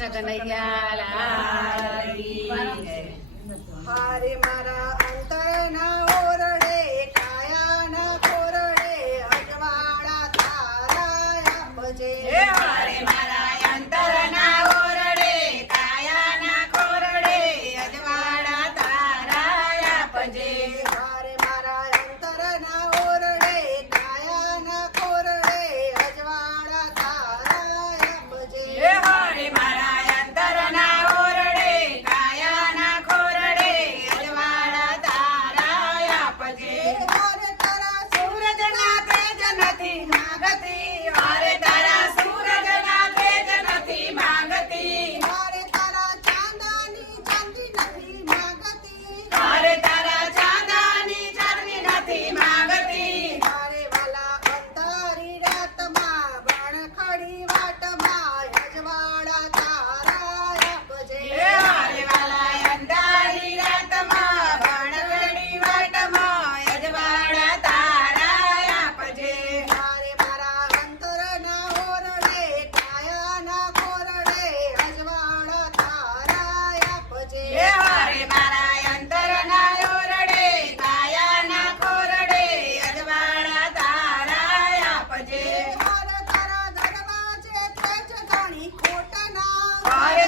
હારે મારા અંતરના ઓરડે કાયાના કોરડે અજવાળા તારા આપજે. હારે મારા અંતરના ઓરડે કાયાના કોરડે અજવાળા તારા આપજે. હારે મારા અંતરના ઓરડે કાયાના કોરડે અજવાળા તારા આપજે. હારે મારા અંતરના ઓરડે કાયાના કોરડે અજવાળા તારા આપજે. હારે તારા સૂરજના તેજ નથી માંગતી, હારે તારા સૂરજના તેજ નથી માંગતી, હારે તારા ચાંદાની ચાંદી નથી માંગતી. હારે તારા ચાંદાની ચાંદની નથી માંગતી. હારે વાલા અંધારી રાતમાં વણખડી વાટમાં અજવાળા તારા આપજે. હારે વાલા અંધારી રાતમાં વણકડી વાટમાં અજવાળા તારા આપજે. હારે મારા અંતરના ઓરડે કાયાના કોરડે અજવાળા તારા આપજે. હારે મારા અંતરના ઓરડે કાયાના કોરડે અજવાળા તારા આપજે. હારે તારા દરવાજે તેજ ઘણી ખોટના. હારે